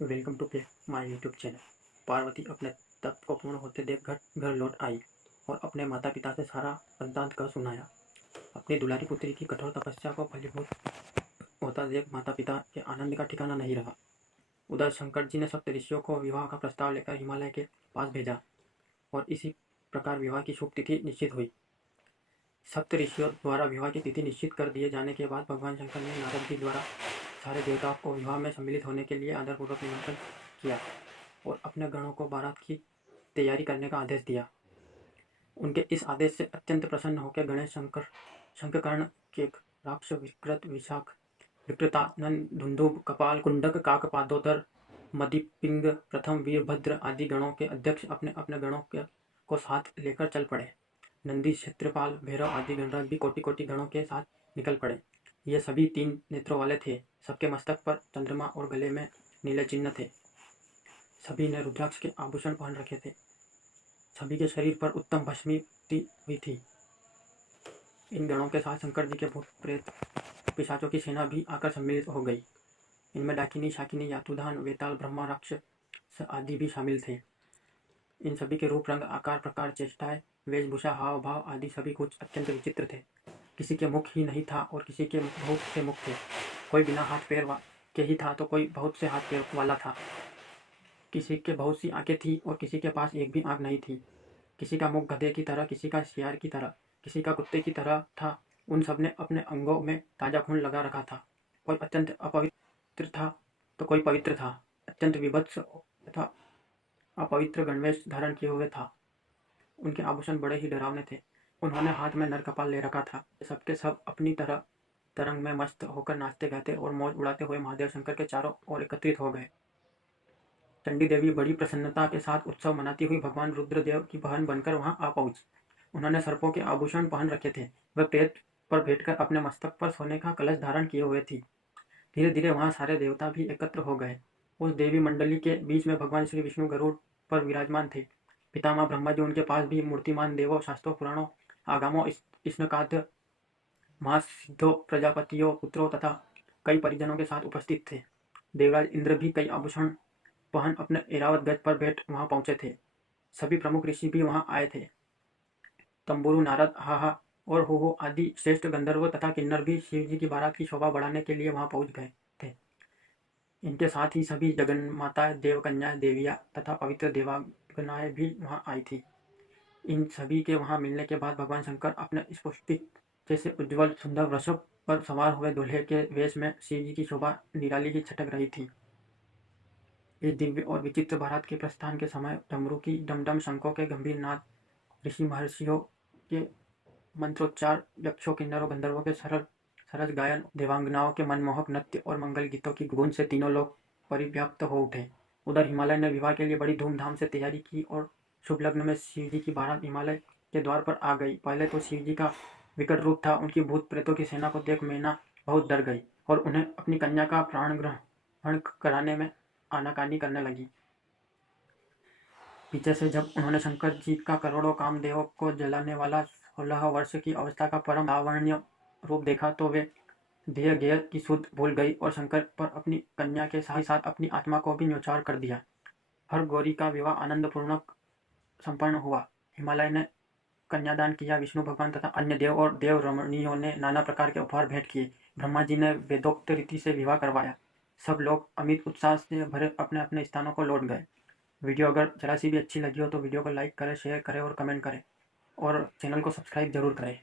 Welcome to my YouTube channel. Parvati अपने तप को पूर्ण होते देख घर लौट आई और अपने माता पिता से सारा वृत्तांत कर सुनाया। अपनी दुलारी पुत्री की कठोर तपस्या को फलीभूत होता देख माता पिता के आनंद का ठिकाना नहीं रहा। उधर शंकर जी ने सप्त ऋषियों को विवाह का प्रस्ताव लेकर हिमालय के पास भेजा और इसी प्रकार विवाह की शुभ तिथि निश्चित हुई। सप्त ऋषियों द्वारा विवाह की तिथि निश्चित कर दिए जाने के बाद भगवान शंकर ने नारद जी द्वारा सारे देवताओं को विवाह में सम्मिलित होने के लिए आदरपूर्वक निमंत्रण किया और अपने गणों को बारात की तैयारी करने का आदेश दिया। उनके इस आदेश से अत्यंत प्रसन्न होकर गणेश शंखकर्ण केक राक्ष विकृत विशाख विकृतानंद धुंधुभ कपाल कुंडक काकपादोदर मदिपिंग प्रथम वीरभद्र आदि गणों के अध्यक्ष अपने अपने गणों को साथ लेकर चल पड़े। नंदी क्षेत्रपाल भैरव आदि गणराज भी कोटि कोटि गणों के साथ निकल पड़े। ये सभी 3 नेत्रों वाले थे। सबके मस्तक पर चंद्रमा और गले में नीले चिन्ह थे। सभी ने रुद्राक्ष के आभूषण पहन रखे थे। सभी के शरीर पर उत्तम भस्मी हुई थी। इन गणों के साथ शंकर जी के भूत प्रेत पिशाचों की सेना भी आकर सम्मिलित हो गई। इनमें डाकिनी शाकिनी यातुधान वेताल ब्रह्मा राक्षस आदि भी शामिल थे। इन सभी के रूप रंग आकार प्रकार चेष्टाएं वेशभूषा हाव भाव आदि सभी कुछ अत्यंत विचित्र थे। किसी के मुख ही नहीं था और किसी के बहुत से मुख थे। कोई बिना हाथ पैर के ही था तो कोई बहुत से हाथ पैर वाला था। किसी के बहुत सी आंखें थी और किसी के पास एक भी आंख नहीं थी। किसी का मुख गधे की तरह, किसी का सियार की तरह, किसी का कुत्ते की तरह था। उन सब ने अपने अंगों में ताजा खून लगा रखा था। कोई अत्यंत अपवित्र था तो कोई पवित्र था। अत्यंत विभत्स तथा अपवित्र गणवेश धारण किए हुए था। उनके आभूषण बड़े ही डरावने थे। उन्होंने हाथ में नर कपाल ले रखा था। सबके सब अपनी तरह तरंग में मस्त होकर नाचते गाते और मौज उड़ाते हुए महादेव शंकर के चारों ओर एकत्रित हो गए। चंडी देवी बड़ी प्रसन्नता के साथ उत्सव मनाती हुई भगवान रुद्रदेव की बहन बनकर वहां आ पहुंची। उन्होंने सर्पों के आभूषण पहन रखे थे। वह प्रेत पर बैठकर अपने मस्तक पर सोने का कलश धारण किए हुए थी। धीरे धीरे वहां सारे देवता भी एकत्र हो गए। उस देवी मंडली के बीच में भगवान श्री विष्णु गरुड़ पर विराजमान थे। पितामह ब्रह्मा जी उनके पास भी मूर्तिमान देवों शास्त्रों पुराणों आगमों स्नकाद्य महासिद्धों प्रजापतियों पुत्रों तथा कई परिजनों के साथ उपस्थित थे। देवराज इंद्र भी कई आभूषण पहन अपने ऐरावत गज पर बैठ वहां पहुंचे थे। सभी प्रमुख ऋषि भी वहां आए थे। तंबुरु नारद हाहा और हो आदि श्रेष्ठ गंधर्व तथा किन्नर भी शिव जी की बारात की शोभा बढ़ाने के लिए वहां पहुंच गए थे। इनके साथ ही सभी जगन्माताएं देवकन्याएं देवियां तथा पवित्र देवांगनाएं भी वहां आई थी। इन सभी के वहां मिलने के बाद भगवान शंकर अपने स्फटिक जैसे उज्ज्वल सुंदर वृषभ पर सवार हुए दूल्हे के वेश में शिव जी की शोभा निराली ही छटक रही थी। इस दिव्य और विचित्र बारात के प्रस्थान के समय डमरू की डमडम शंखों के गंभीर नाद ऋषि महर्षियों के मंत्रोच्चार यक्षों किन्नरों गंधर्वों के सरस गायन देवांगनाओं के मनमोहक नृत्य और मंगल गीतों की गूंज से तीनों लोग परिव्याप्त हो उठे। उधर हिमालय ने विवाह के लिए बड़ी धूमधाम से तैयारी की और शुभ लग्न में शिव जी की बारात हिमालय के द्वार पर आ गई। पहले तो शिव जी का विकट रूप था। उनकी भूत प्रेतों की सेना को देख मैना बहुत डर गई और उन्हें अपनी कन्या का प्राण ग्रहण कराने में आनाकानी करने लगी। पीछे से जब उन्होंने शंकर जी का करोड़ों कामदेवों को जलाने वाला 16 वर्ष की अवस्था का परम लावण्य रूप देखा तो वे ध्येय गेय की सुध भूल गई और शंकर पर अपनी कन्या के साथ साथ अपनी आत्मा को भी न्यौछावर कर दिया। हर गौरी का विवाह आनंद पूर्वक संपन्न हुआ। हिमालय ने कन्यादान किया। विष्णु भगवान तथा अन्य देव और देव रमणियों ने नाना प्रकार के उपहार भेंट किए। ब्रह्मा जी ने वेदोक्त रीति से विवाह करवाया। सब लोग अमित उत्साह से भरे अपने अपने स्थानों को लौट गए। वीडियो अगर जरा सी भी अच्छी लगी हो तो वीडियो को लाइक करें, शेयर करें और कमेंट करें और चैनल को सब्सक्राइब जरूर करें।